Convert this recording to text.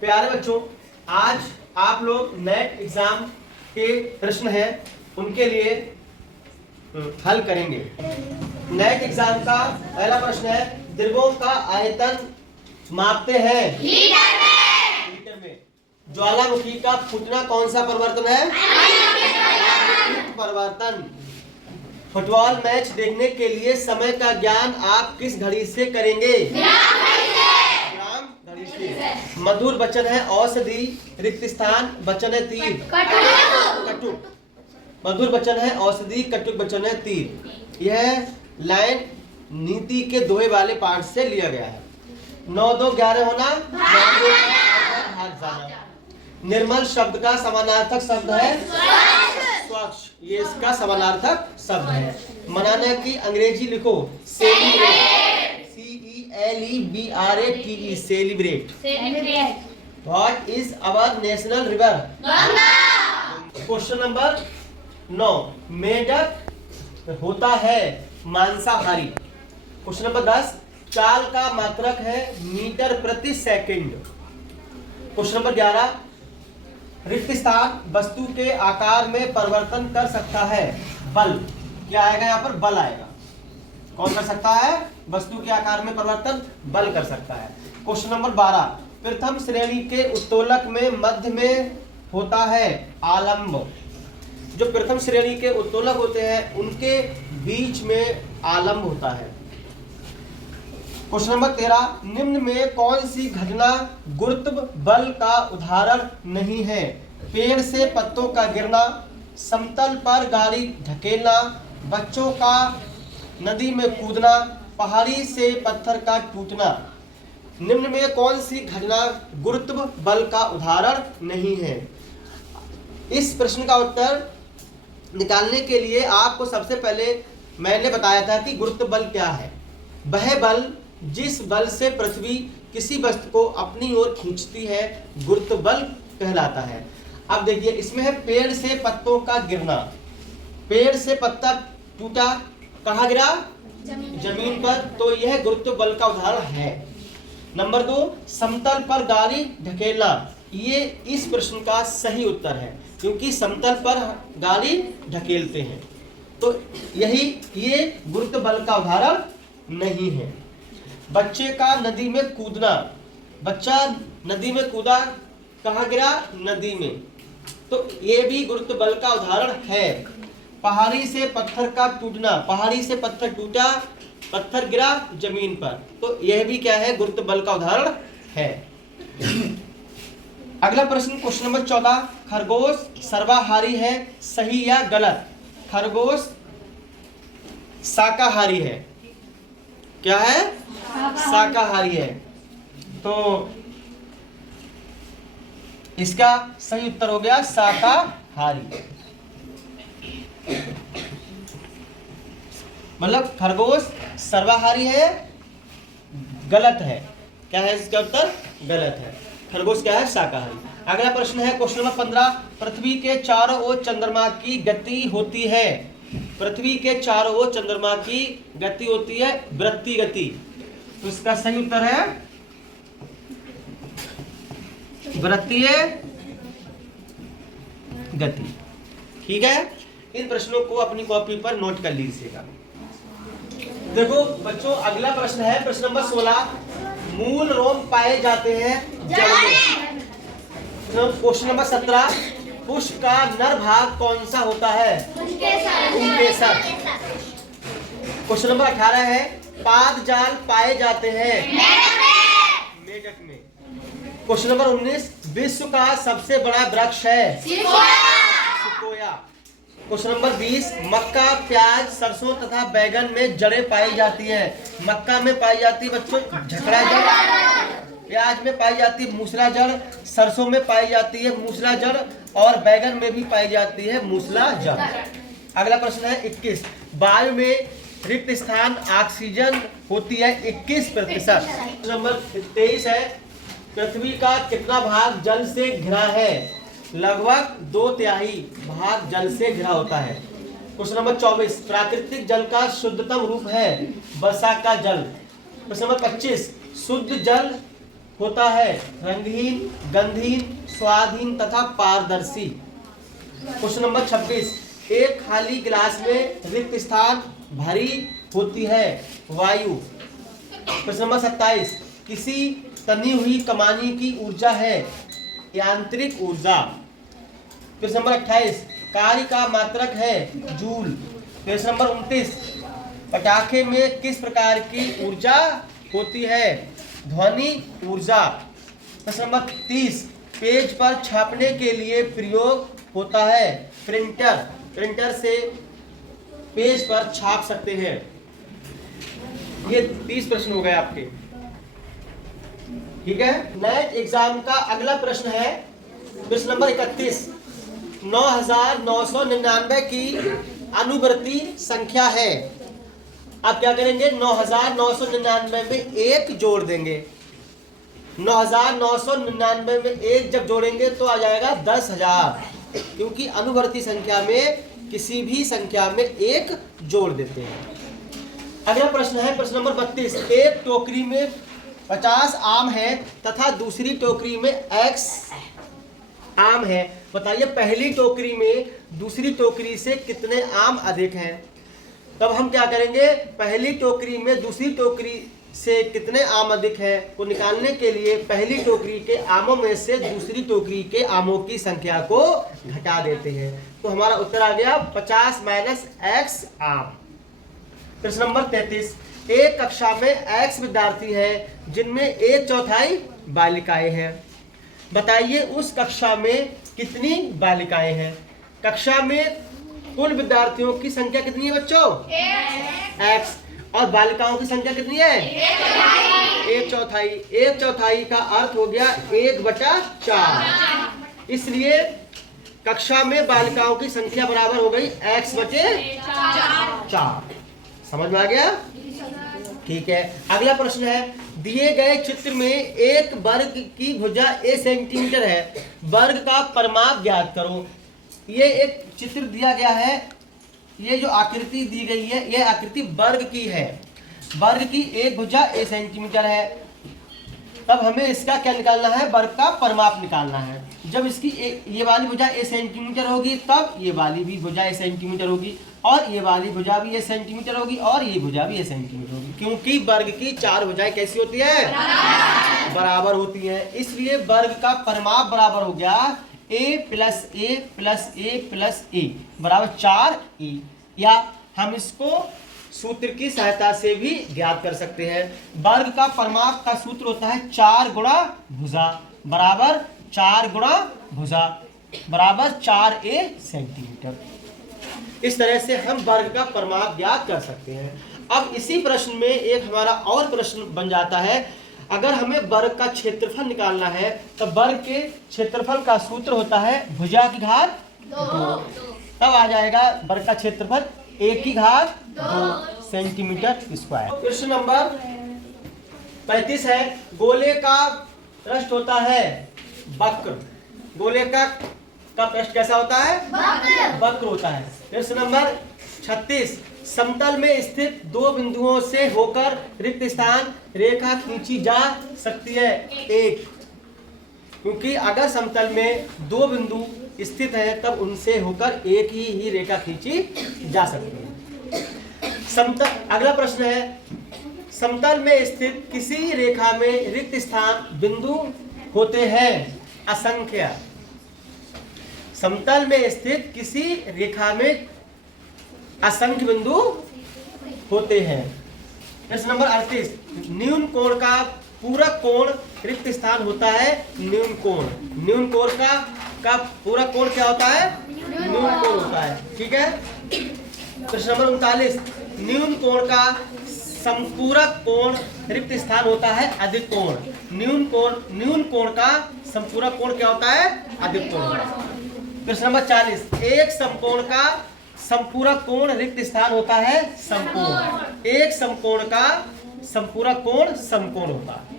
प्यारे बच्चों, आज आप लोग नेट एग्जाम के प्रश्न हैं उनके लिए हल करेंगे। नेट एग्जाम का पहला प्रश्न है, द्रव्यों का आयतन मापते हैं लीटर में। ज्वालामुखी का फूटना कौन सा परिवर्तन है? परिवर्तन। फुटबॉल मैच देखने के लिए समय का ज्ञान आप किस घड़ी से करेंगे? ग्राम घड़ी से। मधुर वचन है औषधि, रिक्त स्थान वचन है तीर। कटुक। मधुर वचन है औषधि, कटुक वचन है तीर। यह लाइन नीति के दोहे वाले पाठ से लिया गया है। 9 2 11 होना, भाग जाना। निर्मल शब्द का समानार्थक शब्द है स्वच्छ, ये इसका समानार्थक शब्द है। मनाने की अंग्रेजी लिखो, celebrate, CELEBRATE, celebrate. What is our national river? Question number 9, मेढक होता है मांसाहारी। क्वेश्चन नंबर 10, चाल का मात्रक है मीटर प्रति सेकंड। क्वेश्चन नंबर 11, रिक्त स्थान वस्तु के आकार में परिवर्तन कर सकता है बल। क्या आएगा यहाँ पर? बल आएगा। कौन कर सकता है? वस्तु के आकार में परिवर्तन बल कर सकता है। क्वेश्चन नंबर 12, प्रथम श्रेणी के उत्तोलक में मध्य में होता है आलंब। जो प्रथम श्रेणी के उत्तोलक होते हैं उनके बीच में आलंब होता है। क्वेश्चन नंबर 13, निम्न में कौन सी घटना गुरुत्व बल का उदाहरण नहीं है? पेड़ से पत्तों का गिरना, समतल पर गाड़ी ढकेलना, बच्चों का नदी में कूदना, पहाड़ी से पत्थर का टूटना। निम्न में कौन सी घटना गुरुत्व बल का उदाहरण नहीं है? इस प्रश्न का उत्तर निकालने के लिए आपको सबसे पहले मैंने बताया था कि गुरुत्व बल क्या है। वह बल जिस बल से पृथ्वी किसी वस्तु को अपनी ओर खींचती है गुरुत्व बल कहलाता है। अब देखिए, इसमें है पेड़ से पत्तों का गिरना। पेड़ से पत्ता टूटा, कहाँ गिरा? जमीन पर, तो यह गुरुत्व बल का उदाहरण है। नंबर 2, समतल पर गाड़ी ढकेलना। ये इस प्रश्न का सही उत्तर है, क्योंकि समतल पर गाड़ी ढकेलते हैं, तो ये गुरुत्व बल का उदाहरण नहीं है। बच्चे का नदी में कूदना, बच्चा नदी में कूदा, कहाँ गिरा? नदी में, तो ये भी गुरुत्व बल का उदाहरण है। पहाड़ी से पत्थर का टूटना, पहाड़ी से पत्थर टूटा, पत्थर गिरा जमीन पर, तो यह भी क्या है? गुरुत्व बल का उदाहरण है। अगला प्रश्न, क्वेश्चन नंबर 14, खरगोश सर्वाहारी है, सही या गलत? खरगोश शाकाहारी है। क्या है? शाकाहारी है। तो इसका सही उत्तर हो गया शाकाहारी। मतलब खरगोश सर्वाहारी है, गलत है। क्या है इसका उत्तर? गलत है। खरगोश क्या है? शाकाहारी। अगला प्रश्न है क्वेश्चन नंबर 15, पृथ्वी के चारों ओर चंद्रमा की गति होती है। पृथ्वी के चारों ओर चंद्रमा की गति होती है वृत्तीय गति, तो इसका सही उत्तर है वृत्तीय गति। ठीक है, इन प्रश्नों को अपनी कॉपी पर नोट कर लीजिएगा। देखो बच्चों, अगला प्रश्न है प्रश्न नंबर 16, मूल रोम पाए जाते हैं जल में। क्वेश्चन नंबर 17, पुष्प का नर भाग कौन सा होता है? पुंकेसर। क्वेश्चन नंबर 18 है, पाद जाल पाए जाते हैं मेढक में। क्वेश्चन नंबर 19, विश्व का सबसे बड़ा वृक्ष है सिकोया। क्वेश्चन नंबर 20, मक्का, प्याज, सरसों तथा बैगन में जड़ें पाई जाती है। मक्का में पाई जाती है बच्चों झकड़ा जड़, प्याज में पाई जाती है मूसला जड़, सरसों में पाई जाती है मूसला जड़, और बैगन में भी पाई जाती है मूसला जड़। अगला प्रश्न है 21, वायु में रिक्त स्थान ऑक्सीजन होती है 21%। नंबर 23 है, पृथ्वी का कितना भाग जल से घिरा है? लगभग 2/3 भाग जल से घिरा होता है। क्वेश्चन नंबर 24, प्राकृतिक जल का शुद्धतम रूप है वर्षा का जल। क्वेश्चन नंबर 25, शुद्ध जल होता है रंगहीन, गंधहीन, स्वादहीन तथा पारदर्शी। क्वेश्चन नंबर 26, एक खाली गिलास में रिक्त स्थान भरी होती है वायु। क्वेश्चन नंबर 27, किसी तनी हुई कमानी की ऊर्जा है यांत्रिक ऊर्जा। क्वेश्चन नंबर 28, कार्य का मात्रक है जूल। क्वेश्चन नंबर 29, पटाखे में किस प्रकार की ऊर्जा होती है ध्वनि ऊर्जा। क्वेश्चन नंबर 30, पेज पर छापने के लिए प्रयोग होता है प्रिंटर। प्रिंटर से पेज पर छाप सकते हैं। ये 30 प्रश्न हो गए आपके, ठीक है। नेट एग्जाम का अगला प्रश्न है प्रश्न नंबर 31, 9999 की अनुवर्ती संख्या है। आप क्या करेंगे, 9999 में एक जोड़ देंगे। 9999 में एक जब जोड़ेंगे तो आ जाएगा 10,000, क्योंकि अनुवर्ती संख्या में किसी भी संख्या में एक जोड़ देते हैं। अगला प्रश्न है प्रश्न नंबर 32, एक टोकरी में 50 आम है तथा दूसरी टोकरी में X आम है। बताइए पहली टोकरी में दूसरी टोकरी से कितने आम अधिक हैं। तब हम क्या करेंगे, पहली टोकरी में दूसरी टोकरी से कितने आम अधिक है को निकालने के लिए पहली टोकरी के आमों में से दूसरी टोकरी के आमों की संख्या को घटा देते हैं। तो हमारा उत्तर आ गया 50 माइनस X आम। प्रश्न नंबर 33, एक कक्षा में X विद्यार्थी है जिनमें 1/4 बालिकाएं हैं। बताइए उस कक्षा में कितनी बालिकाएं हैं। कक्षा में कुल विद्यार्थियों की संख्या कितनी है बच्चों, X, और बालिकाओं की संख्या कितनी है 1/4। 1/4 का अर्थ हो गया 1/4। इसलिए कक्षा में बालिकाओं की संख्या बराबर हो गई X/4। समझ में आ गया, ठीक है। अगला प्रश्न है, दिए गए चित्र में एक वर्ग की भुजा a सेंटीमीटर है, वर्ग का परिमाप ज्ञात करो। ये एक चित्र दिया गया है, ये जो आकृति दी गई है ये आकृति वर्ग की है। वर्ग की एक भुजा a सेंटीमीटर है, तब हमें इसका क्या निकालना है, वर्ग का परिमाप निकालना है। जब इसकी ये वाली भुजा a सेंटीमीटर होगी तब ये वाली भी भुजा a सेंटीमीटर होगी, और ये वाली भुजा भी a सेंटीमीटर होगी, और ये भुजा भी a सेंटीमीटर होगी, क्योंकि वर्ग की 4 भुजाएं कैसी होती है, बराबर होती है। इसलिए वर्ग का परिमाप बराबर हो गया a plus a plus a plus a बराबर 4a। या हम इसको सूत्र की सहायता से भी ज्ञात कर सकते हैं। वर्ग का परिमाप का सूत्र होता है 4 गुणा भुजा बराबर 4 गुणा भुजा बराबर 4a सेंटीमीटर। इस तरह से हम वर्ग का परिमाप ज्ञात कर सकते हैं। अब इसी प्रश्न में एक हमारा और प्रश्न बन जाता है, अगर हमें वर्ग का क्षेत्रफल निकालना है तो वर्ग के क्षेत्रफल का सूत्र होता है भुजा की घात 2। तब आ जाएगा वर्ग का क्षेत्रफल a की घात 2 सेंटीमीटर स्क्वायर। प्रश्न नंबर 35 है, गोले का पृष्ठ होता है वक्र। गोले का पृष्ठ कैसा होता है, वक्र होता है। प्रश्न नंबर 36, समतल में स्थित 2 बिंदुओं से होकर रिक्त स्थान रेखा खींची जा सकती है 1। क्योंकि अगर समतल में 2 बिंदु स्थित है तब उनसे होकर एक ही रेखा खींची जा सकती है। समतल, अगला प्रश्न है, समतल में स्थित किसी रेखा में रिक्त स्थान बिंदु होते हैं असंख्य। समतल में स्थित किसी रेखा में असंख्य बिंदु होते हैं। प्रश्न नंबर 38, न्यून कोण का पूरक कोण रिक्त स्थान होता है न्यून कोण। न्यून कोण का पूरक कोण क्या होता है, न्यून कोण होता है, ठीक है। प्रश्न नंबर 39, न्यून कोण का संपूरक कोण रिक्त स्थान होता है अधिक कोण। न्यून कोण का संपूरक कोण क्या होता है, अधिक कोण। प्रश्न नंबर 40, एक समकोण का संपूरक कोण रिक्त स्थान होता है समकोण। एक समकोण का संपूरक कोण समकोण होता है।